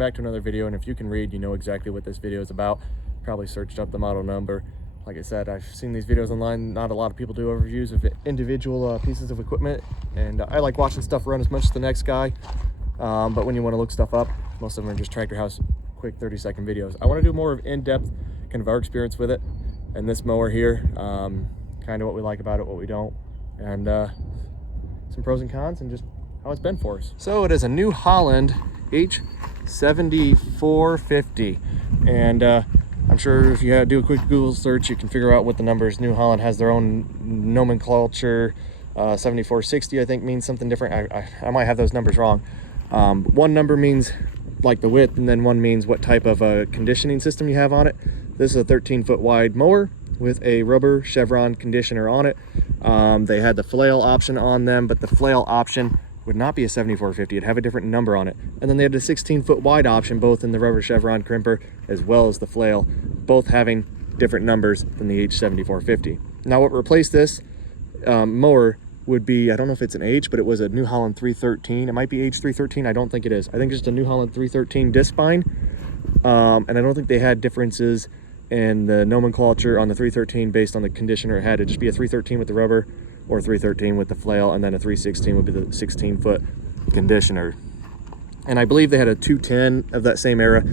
back to another video, and if you can read, you know exactly what this video is about. Probably searched up the model number. Like I said, I've seen these videos online. Not a lot of people do overviews of individual pieces of equipment, and I like watching stuff run as much as the next guy. But when you want to look stuff up, most of them are just Tractor House quick 30-second videos. I want to do more of in-depth kind of our experience with it, and this mower here, kind of what we like about it, what we don't, and some pros and cons, and just how it's been for us. So it is a New Holland H7450, and I'm sure if you do a quick Google search, you can figure out what the numbers. New Holland has their own nomenclature. 7460 I think means something different. I might have those numbers wrong. One number means like the width, and then one means what type of conditioning system you have on it. This is a 13-foot wide mower with a rubber chevron conditioner on it. They had the flail option on them, but the flail option would not be a 7450. It'd have a different number on it. And then they had the 16-foot wide option, both in the rubber chevron crimper as well as the flail, both having different numbers than the H7450. Now what replaced this mower would be, I don't know if it's an H, but it was a New Holland 313. It might be H313. I don't think it is. I think it's just a New Holland 313 Discbine. And I don't think they had differences in the nomenclature on the 313 based on the conditioner it had. It'd just be a 313 with the rubber, or 313 with the flail, and then a 316 would be the 16-foot conditioner. And I believe they had a 210 of that same era.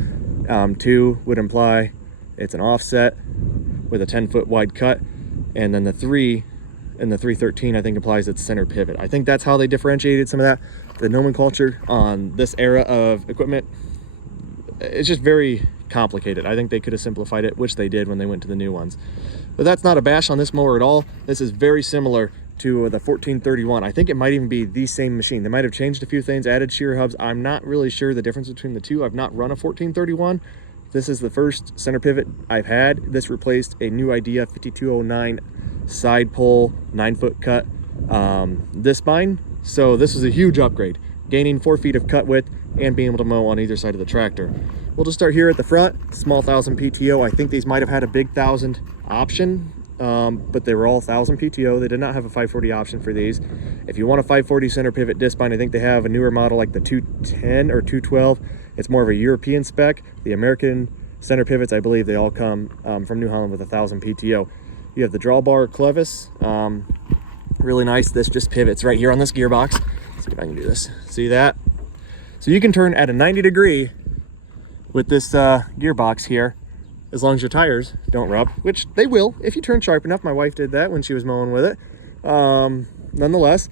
2 would imply it's an offset with a 10-foot wide cut, and then the 3 and the 313 I think implies it's center pivot. I think that's how they differentiated some of that. The nomenclature on this era of equipment, it's just very complicated. I think they could have simplified it, which they did when they went to the new ones. But that's not a bash on this mower at all. This is very similar to the 1431. I think it might even be the same machine. They might have changed a few things, added shear hubs. I'm not really sure the difference between the two. I've not run a 1431. This is the first center pivot I've had. This replaced a New Idea 5209 side pole 9-foot cut Discbine. So this is a huge upgrade, gaining 4 feet of cut width and being able to mow on either side of the tractor. We'll just start here at the front. Small 1000 PTO. I think these might have had a big 1000 option, but they were all 1000 PTO. They did not have a 540 option for these. If you want a 540 center pivot Discbine, I think they have a newer model like the 210 or 212. It's more of a European spec. The American center pivots, I believe they all come from New Holland with 1000 PTO. You have the drawbar clevis, really nice. This just pivots right here on this gearbox. Let's see if I can do this. See that? So you can turn at a 90-degree with this gearbox here, as long as your tires don't rub, which they will if you turn sharp enough. My wife did that when she was mowing with it. Nonetheless,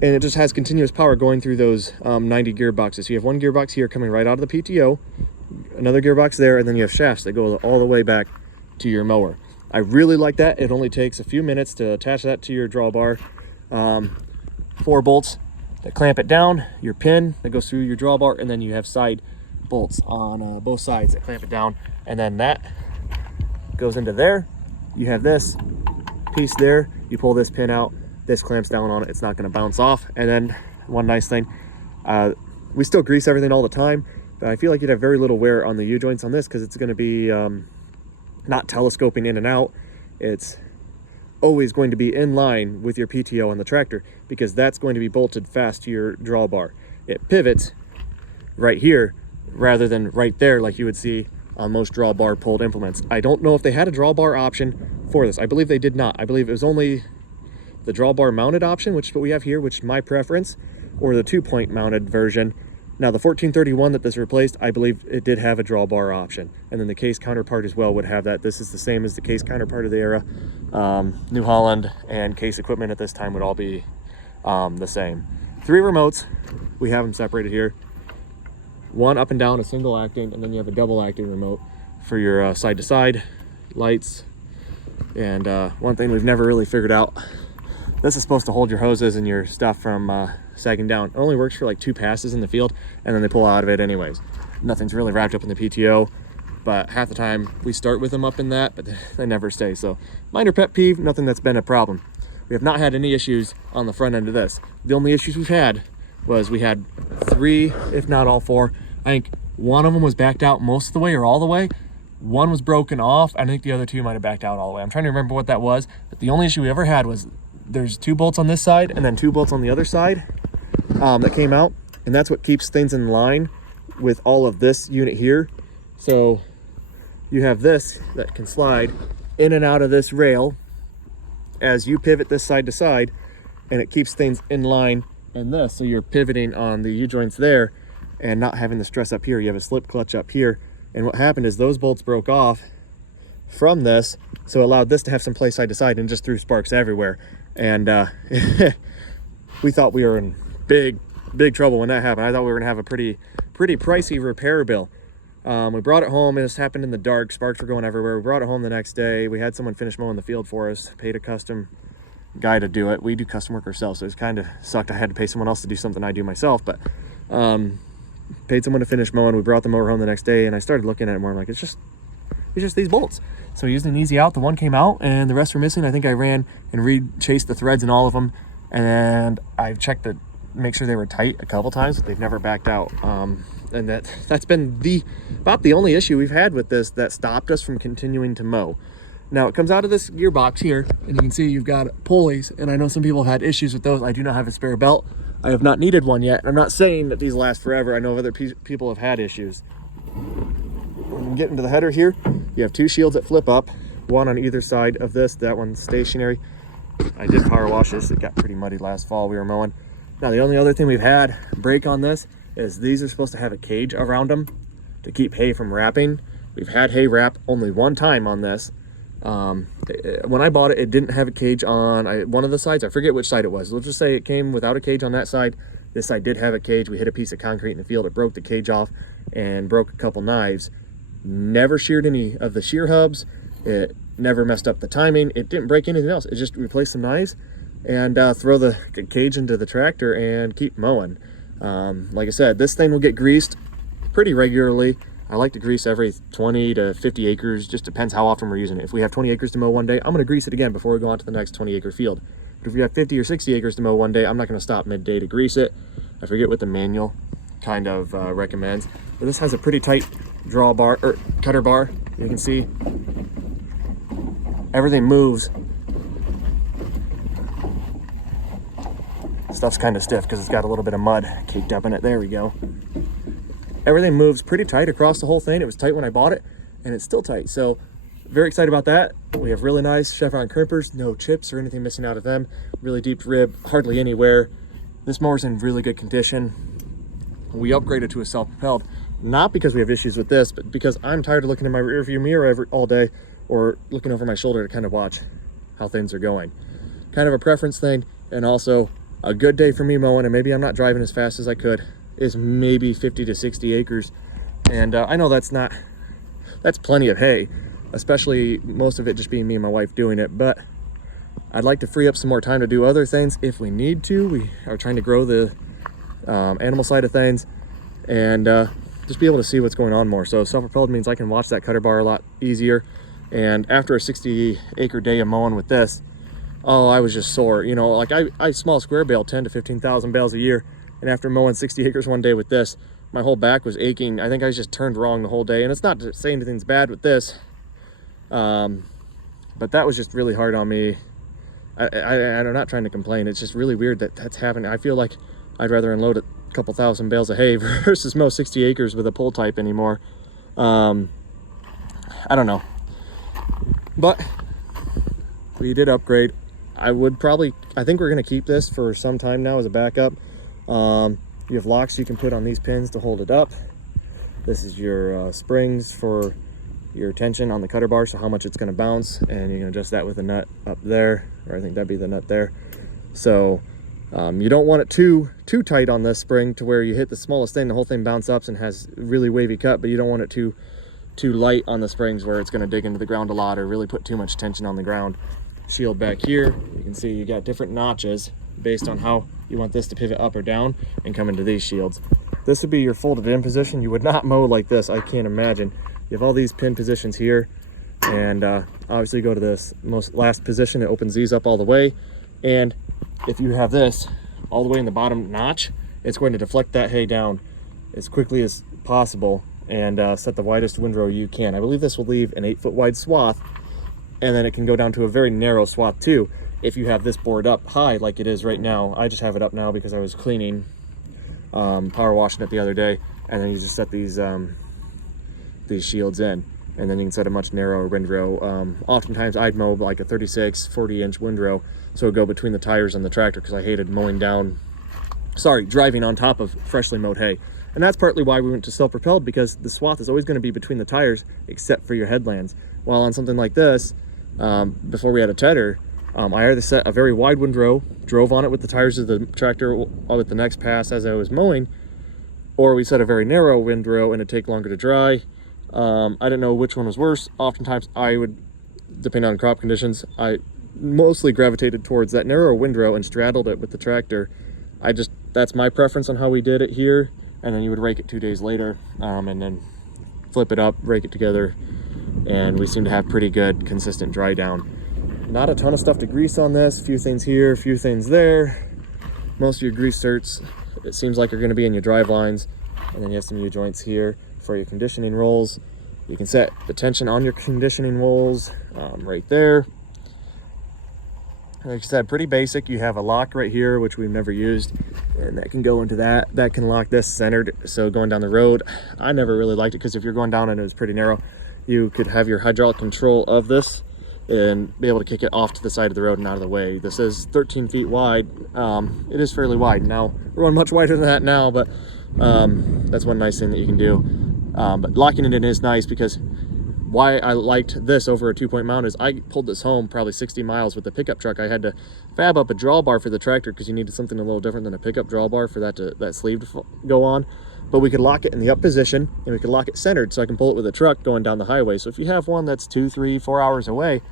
and it just has continuous power going through those 90 gearboxes. So you have one gearbox here coming right out of the PTO, another gearbox there, and then you have shafts that go all the way back to your mower. I really like that. It only takes a few minutes to attach that to your drawbar. 4 bolts that clamp it down, your pin that goes through your drawbar, and then you have side bolts on both sides that clamp it down, and then that goes into there. You have this piece there. You pull this pin out, this clamps down on it. It's not going to bounce off. And then one nice thing, we still grease everything all the time, but I feel like you'd have very little wear on the U-joints on this because it's going to be not telescoping in and out. It's always going to be in line with your PTO on the tractor because that's going to be bolted fast to your drawbar. It pivots right here rather than right there like you would see on most drawbar pulled implements. I don't know if they had a drawbar option for this. I believe they did not. I believe it was only the drawbar mounted option, which is what we have here, which is my preference, or the 2-point mounted version. Now the 1431 that this replaced, I believe it did have a drawbar option, and then the case counterpart as well would have that. This is the same as the case counterpart of the era. New Holland and case equipment at this time would all be the same. 3 remotes, we have them separated here. 1 up and down, a single acting, and then you have a double acting remote for your side to side lights. And one thing we've never really figured out, this is supposed to hold your hoses and your stuff from sagging down. It only works for like 2 passes in the field, and then they pull out of it anyways. Nothing's really wrapped up in the PTO, but half the time we start with them up in that, but they never stay. So minor pet peeve, nothing that's been a problem. We have not had any issues on the front end of this. The only issues we've had was we had 3, if not all 4. I think one of them was backed out most of the way or all the way. One was broken off. I think the other 2 might have backed out all the way. I'm trying to remember what that was, but the only issue we ever had was there's 2 bolts on this side and then 2 bolts on the other side that came out, and that's what keeps things in line with all of this unit here. So you have this that can slide in and out of this rail as you pivot this side to side, and it keeps things in line. And this, so you're pivoting on the U-joints there and not having the stress up here. You have a slip clutch up here. And what happened is those bolts broke off from this, so it allowed this to have some play side to side, and just threw sparks everywhere. And we thought we were in big trouble when that happened. I thought we were gonna have a pretty pricey repair bill. We brought it home, and this happened in the dark. Sparks were going everywhere. We brought it home the next day. We had someone finish mowing the field for us, paid a custom guy to do it. We do custom work ourselves, so it kind of sucked. I had to pay someone else to do something I do myself, but paid someone to finish mowing. We brought the mower home the next day, and I started looking at it more. I'm like, it's just these bolts. So we used an easy out. The one came out, and the rest were missing. I think I ran and chased the threads in all of them, and I've checked to make sure they were tight a couple times, but they've never backed out. And that's been about the only issue we've had with this that stopped us from continuing to mow. Now it comes out of this gearbox here, and you can see you've got pulleys, and I know some people have had issues with those. I do not have a spare belt. I have not needed one yet. I'm not saying that these last forever. I know other people have had issues. When you get into the header here, you have two shields that flip up, one on either side of this. That one's stationary. I did power wash this. It got pretty muddy last fall we were mowing. Now the only other thing we've had break on this is these are supposed to have a cage around them to keep hay from wrapping. We've had hay wrap only one time on this. When I bought it, it didn't have a cage on one of the sides. I forget which side it was. Let's just say it came without a cage on that side. This side did have a cage. We hit a piece of concrete in the field. It broke the cage off and broke a couple knives. Never sheared any of the shear hubs. It never messed up the timing. It didn't break anything else. It just replaced some knives and throw the cage into the tractor and keep mowing. Like I said, this thing will get greased pretty regularly. I like to grease every 20 to 50 acres, just depends how often we're using it. If we have 20 acres to mow one day, I'm gonna grease it again before we go on to the next 20-acre field. But if we have 50 or 60 acres to mow one day, I'm not gonna stop midday to grease it. I forget what the manual kind of recommends, but this has a pretty tight draw bar, or cutter bar. You can see everything moves. Stuff's kind of stiff because it's got a little bit of mud caked up in it. There we go. Everything moves pretty tight across the whole thing. It was tight when I bought it, and it's still tight. So very excited about that. We have really nice chevron crimpers, no chips or anything missing out of them. Really deep rib, hardly anywhere. This mower's in really good condition. We upgraded to a self-propelled, not because we have issues with this, but because I'm tired of looking in my rearview mirror all day or looking over my shoulder to kind of watch how things are going. Kind of a preference thing, and also a good day for me mowing, and maybe I'm not driving as fast as I could, is maybe 50 to 60 acres. And I know that's plenty of hay, especially most of it just being me and my wife doing it, but I'd like to free up some more time to do other things if we need to. We are trying to grow the animal side of things and just be able to see what's going on more. So self-propelled means I can watch that cutter bar a lot easier. And after a 60-acre day of mowing with this, oh, I was just sore. You know, like I small square bale 10 to 15,000 bales a year. And after mowing 60 acres one day with this, my whole back was aching. I think I was just turned wrong the whole day. And it's not to say anything's bad with this, but that was just really hard on me. I'm not trying to complain. It's just really weird that that's happening. I feel like I'd rather unload a couple thousand bales of hay versus mow 60 acres with a pull type anymore. I don't know. But we did upgrade. I think we're going to keep this for some time now as a backup. You have locks you can put on these pins to hold it up. This is your springs for your tension on the cutter bar, so how much it's going to bounce, and you can adjust that with a nut up there, or I think that'd be the nut there. So you don't want it too tight on this spring to where you hit the smallest thing, the whole thing bounce up and has really wavy cut, but you don't want it too light on the springs where it's going to dig into the ground a lot or really put too much tension on the ground. Shield back here, you can see you got different notches based on how you want this to pivot up or down and come into these shields. This would be your folded in position. You would not mow like this, I can't imagine. You have all these pin positions here, and obviously go to this last position. It opens these up all the way, and if you have this all the way in the bottom notch, it's going to deflect that hay down as quickly as possible and set the widest windrow you can. I believe this will leave an 8-foot wide swath, and then it can go down to a very narrow swath too if you have this board up high like it is right now. I just have it up now because I was cleaning, power washing it the other day, and then you just set these shields in, and then you can set a much narrower windrow. Oftentimes I'd mow like a 36, 40-inch windrow, so it'd go between the tires on the tractor, because I hated driving on top of freshly mowed hay. And that's partly why we went to self-propelled, because the swath is always going to be between the tires except for your headlands. While on something like this, before we had a tedder, I either set a very wide windrow, drove on it with the tires of the tractor with the next pass as I was mowing, or we set a very narrow windrow and it'd take longer to dry. I didn't know which one was worse. Oftentimes I would, depending on crop conditions, I mostly gravitated towards that narrow windrow and straddled it with the tractor. That's my preference on how we did it here. And then you would rake it 2 days later, and then flip it up, rake it together, and we seem to have pretty good consistent dry down. Not a ton of stuff to grease on this, a few things here, a few things there. Most of your grease certs, it seems like, are going to be in your drive lines, and then you have some U-joints here for your conditioning rolls. You can set the tension on your conditioning rolls right there. Like I said, pretty basic. You have a lock right here, which we've never used, and that can go into that. That can lock this centered, so going down the road, I never really liked it, because if you're going down and it was pretty narrow, you could have your hydraulic control of this and be able to kick it off to the side of the road and out of the way. This is 13 feet wide. It is fairly wide. Now, we're going much wider than that now, but that's one nice thing that you can do. But locking it in is nice, because why I liked this over a 2-point mount is I pulled this home probably 60 miles with the pickup truck. I had to fab up a drawbar for the tractor, because you needed something a little different than a pickup drawbar for that sleeve to go on. But we could lock it in the up position, and we could lock it centered, so I can pull it with a truck going down the highway. So if you have one that's 2, 3, 4 hours away,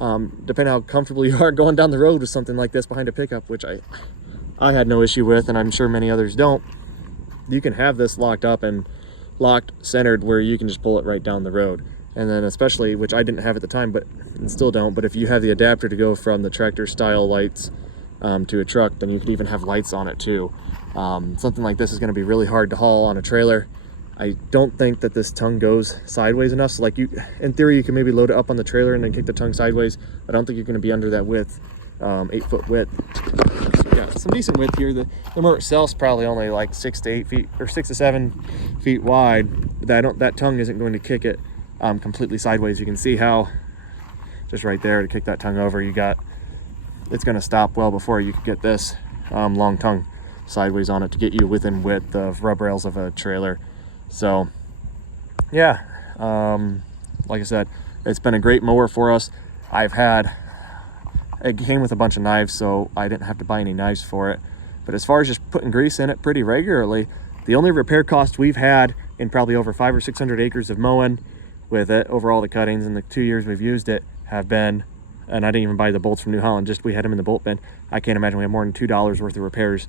depending how comfortable you are going down the road with something like this behind a pickup, which I had no issue with, and I'm sure many others don't, you can have this locked up and locked centered where you can just pull it right down the road. And then especially, which I didn't have at the time, but and still don't, but if you have the adapter to go from the tractor style lights to a truck, then you could even have lights on it too. Something like this is going to be really hard to haul on a trailer. I don't think that this tongue goes sideways enough. So like, in theory, you can maybe load it up on the trailer and then kick the tongue sideways. I don't think you're going to be under that width, 8-foot width. So yeah, some decent width here. The motor itself is probably only like 6 to 8 feet or 6 to 7 feet wide. But that tongue isn't going to kick it completely sideways. You can see how just right there to kick that tongue over, it's going to stop well before you could get this long tongue sideways on it to get you within width of rub rails of a trailer. So yeah, like I said, it's been a great mower for us. It came with a bunch of knives, so I didn't have to buy any knives for it. But as far as just putting grease in it pretty regularly, the only repair cost we've had in probably over 500 or 600 acres of mowing with it, over all the cuttings in the 2 years we've used it, have been, and I didn't even buy the bolts from New Holland, just we had them in the bolt bin. I can't imagine we have more than $2 worth of repairs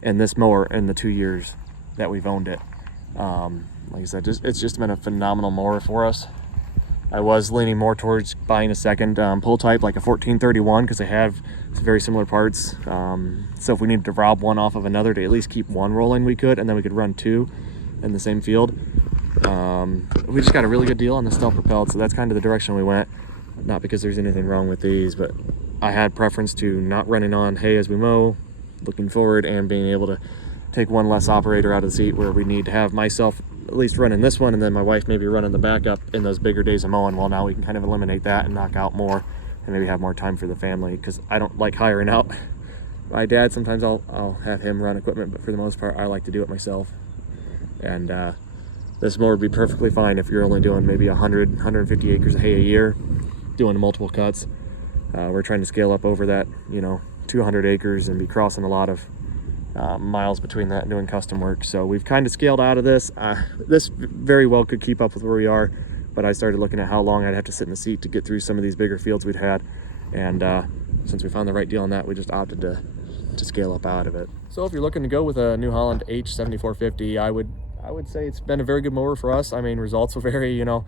in this mower in the 2 years that we've owned it. Like I said, it's just been a phenomenal mower for us. I was leaning more towards buying a second pull type, like a 1431, because they have very similar parts. So if we needed to rob one off of another to at least keep one rolling, we could, and then we could run two in the same field. We just got a really good deal on the self-propelled, so that's kind of the direction we went. Not because there's anything wrong with these, but I had preference to not running on hay as we mow, looking forward, and being able to take one less operator out of the seat, where we need to have myself at least running this one, and then my wife maybe running the backup in those bigger days of mowing. Well, now we can kind of eliminate that and knock out more and maybe have more time for the family, because I don't like hiring out my dad. Sometimes I'll have him run equipment, but for the most part I like to do it myself. And this mower would be perfectly fine if you're only doing maybe 150 acres of hay a year, doing multiple cuts. We're trying to scale up over that, 200 acres and be crossing a lot of miles between that and doing custom work. So we've kind of scaled out of this. This very well could keep up with where we are, but I started looking at how long I'd have to sit in the seat to get through some of these bigger fields we'd had. And since we found the right deal on that, we just opted to scale up out of it. So if you're looking to go with a New Holland H7450, I would say it's been a very good mower for us. I mean, results will vary, a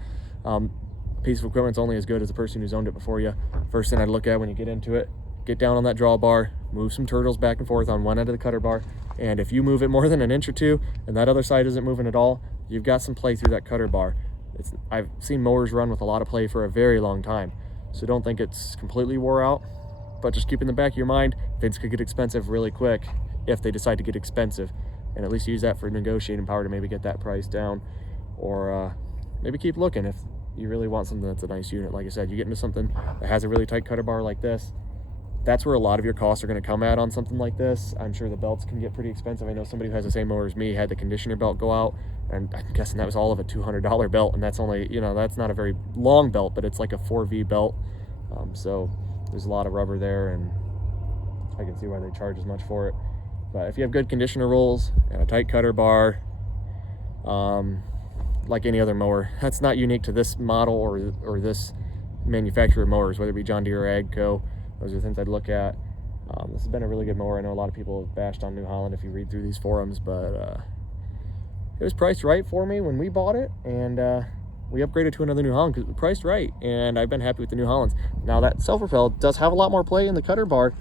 piece of equipment's only as good as the person who's owned it before you. First thing I'd look at when you get into it, get down on that drawbar, move some turtles back and forth on one end of the cutter bar, and if you move it more than an inch or two and that other side isn't moving at all, you've got some play through that cutter bar. I've seen mowers run with a lot of play for a very long time, so don't think it's completely wore out, but just keep in the back of your mind, things could get expensive really quick if they decide to get expensive. and at least use that for negotiating power to maybe get that price down, or maybe keep looking if you really want something that's a nice unit. Like I said, you get into something that has a really tight cutter bar like this, that's where a lot of your costs are going to come at on something like this. I'm sure the belts can get pretty expensive. I know somebody who has the same motor as me had the conditioner belt go out, and I'm guessing that was all of a $200 belt, and that's only, you know, that's not a very long belt, but it's like a 4V belt. So there's a lot of rubber there, and I can see why they charge as much for it. But if you have good conditioner rolls and a tight cutter bar, like any other mower, that's not unique to this model or this manufacturer of mowers, whether it be John Deere or AGCO. Those are things I'd look at. This has been a really good mower. I know a lot of people have bashed on New Holland if you read through these forums, but it was priced right for me when we bought it, and we upgraded to another New Holland because it was priced right, and I've been happy with the New Hollands. Now that self-propelled does have a lot more play in the cutter bar,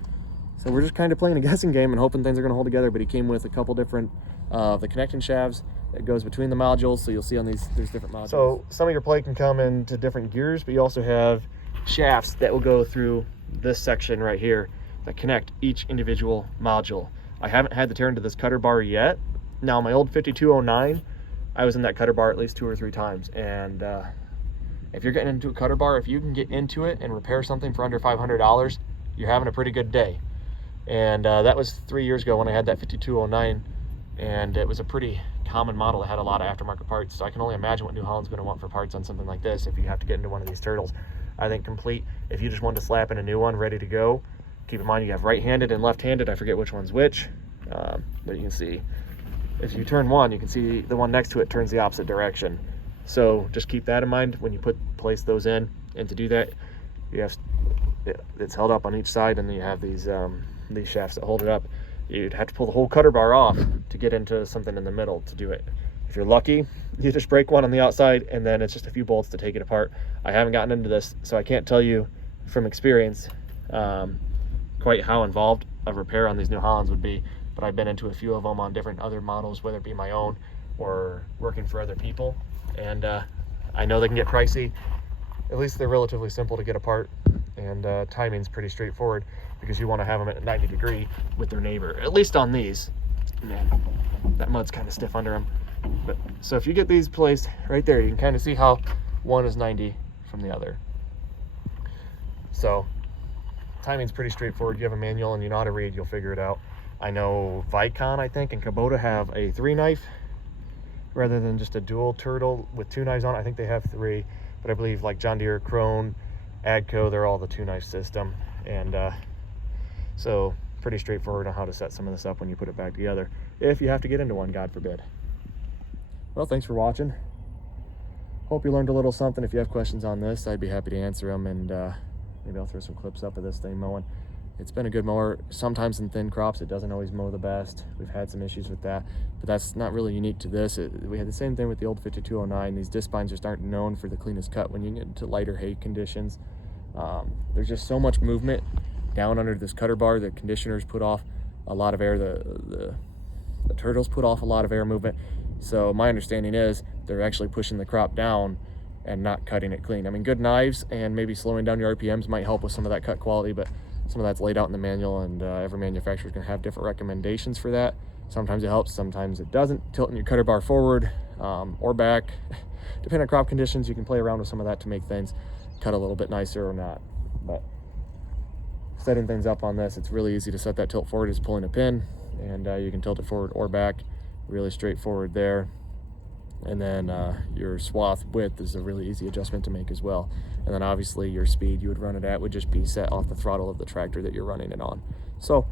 so we're just kind of playing a guessing game and hoping things are going to hold together. But he came with a couple different the connecting shafts that goes between the modules, so you'll see on these there's different modules. So some of your play can come into different gears, but you also have shafts that will go through this section right here that connect each individual module. I haven't had to tear into this cutter bar yet. Now my old 5209, I was in that cutter bar at least 2 or 3 times, and if you're getting into a cutter bar, if you can get into it and repair something for under $500, you're having a pretty good day. And that was 3 years ago when I had that 5209, and it was a pretty common model that had a lot of aftermarket parts, so I can only imagine what New Holland's going to want for parts on something like this if you have to get into one of these turtles. I think complete, if you just wanted to slap in a new one ready to go, keep in mind you have right-handed and left-handed. I forget which one's which, but you can see if you turn one, you can see the one next to it turns the opposite direction. So just keep that in mind when you place those in. And to do that, you have it's held up on each side, and then you have these shafts that hold it up. You'd have to pull the whole cutter bar off to get into something in the middle to do it. If you're lucky, you just break one on the outside, and then it's just a few bolts to take it apart. I haven't gotten into this, so I can't tell you from experience quite how involved a repair on these New Hollands would be, but I've been into a few of them on different other models, whether it be my own or working for other people, and I know they can get pricey. At least they're relatively simple to get apart, and timing's pretty straightforward because you want to have them at 90 degree with their neighbor, at least on these. Man, that mud's kind of stiff under them. But so if you get these placed right there, you can kind of see how one is 90 from the other. So timing's pretty straightforward. You have a manual and you know how to read, you'll figure it out. I know Vicon, I think, and Kubota have a 3-knife rather than just a dual turtle with 2 knives on it. I think they have 3, but I believe like John Deere, Krone, AGCO, they're all the 2-knife system. And so pretty straightforward on how to set some of this up when you put it back together, if you have to get into one, God forbid. Well, thanks for watching. Hope you learned a little something. If you have questions on this, I'd be happy to answer them, and maybe I'll throw some clips up of this thing mowing. It's been a good mower. Sometimes in thin crops, it doesn't always mow the best. We've had some issues with that, but that's not really unique to this. We had the same thing with the old 5209. These Discbines just aren't known for the cleanest cut when you get into lighter hay conditions. There's just so much movement down under this cutter bar. The conditioners put off a lot of air. The turtles put off a lot of air movement. So my understanding is they're actually pushing the crop down and not cutting it clean. I mean, good knives and maybe slowing down your RPMs might help with some of that cut quality, but some of that's laid out in the manual, and every manufacturer is going to have different recommendations for that. Sometimes it helps, sometimes it doesn't. Tilting your cutter bar forward or back, depending on crop conditions, you can play around with some of that to make things cut a little bit nicer or not. But setting things up on this, it's really easy to set that tilt forward. Is pulling a pin, and you can tilt it forward or back. Really straightforward there. And then your swath width is a really easy adjustment to make as well. And then obviously your speed you would run it at would just be set off the throttle of the tractor that you're running it on. So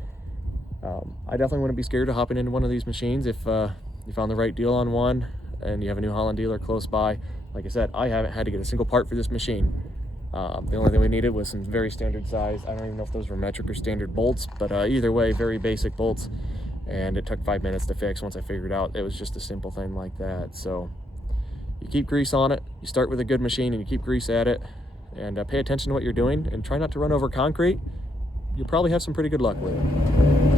I definitely wouldn't be scared of hopping into one of these machines if you found the right deal on one and you have a New Holland dealer close by. Like I said, I haven't had to get a single part for this machine. The only thing we needed was some very standard size, I don't even know if those were metric or standard bolts, but either way, very basic bolts. And it took 5 minutes to fix once I figured out it was just a simple thing like that. So you keep grease on it, you start with a good machine and you keep grease at it, and pay attention to what you're doing and try not to run over concrete. You'll probably have some pretty good luck with it.